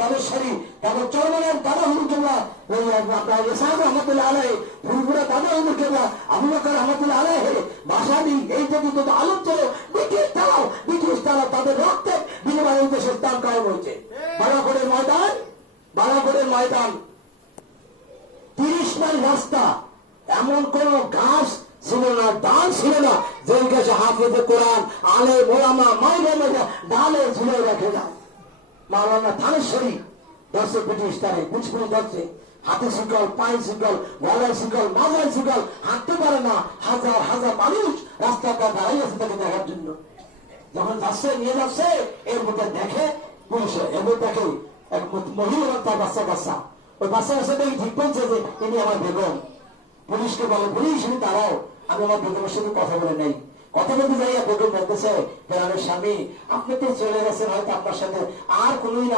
তালেশ্বরী, তারপর চরমানের দাদা হুজুর কেবলা, ওই আপনার ইসহাক রহমতুল্লাহ আলাইহি, ফুলপুরা দাদা হুজুর কেবলা, আবু বকর রহমতুল্লাহ আলাইহি, বাসাদি, এই পর্যন্ত আলোক চলে ব্রিটিশ তারাও তাদের রক্তের বিনিময়ে দেশে ইসলাম কায়েম হয়েছে। বালাকোটের ময়দান 30 মাইল রাস্তা, এমন কোন গাছ ছিল না, ডাল ছিল না যে গাছে হাফেজে কোরআন, আলে মোলামা, মাইলামা ডালে ঝুলে রেখে যায়। মাওলানা থানেশ্বরী ধরছে ব্রিটিশ তারে, বুঝপুরি ধরছে, হাতে শিকল, পায়ে শিকল, গলায় শিকল, মাজায় শিকল, হাঁটতে পারে না। হাজার হাজার মানুষ রাস্তাটা দাঁড়াই আছে তাকে দেখার জন্য। যখন যাচ্ছে, নিয়ে যাচ্ছে, এর মধ্যে দেখে পুলিশে, এর মধ্যে দেখে এক মহিলা, তার বাচ্চা, ওই বাচ্চা দেখি ঠিক বলছে যে ইনি আমার বেগম। পুলিশকে বলে, পুলিশ তুমি দাঁড়াও, আমি আমার বেগমের সাথে কথা বলে নেই। কথা বলতে যাইয়া বেগম বলতেছে, স্বামী আপনি তো চলে গেছেন, হয়তো আপনার সাথে আর কোনোদিন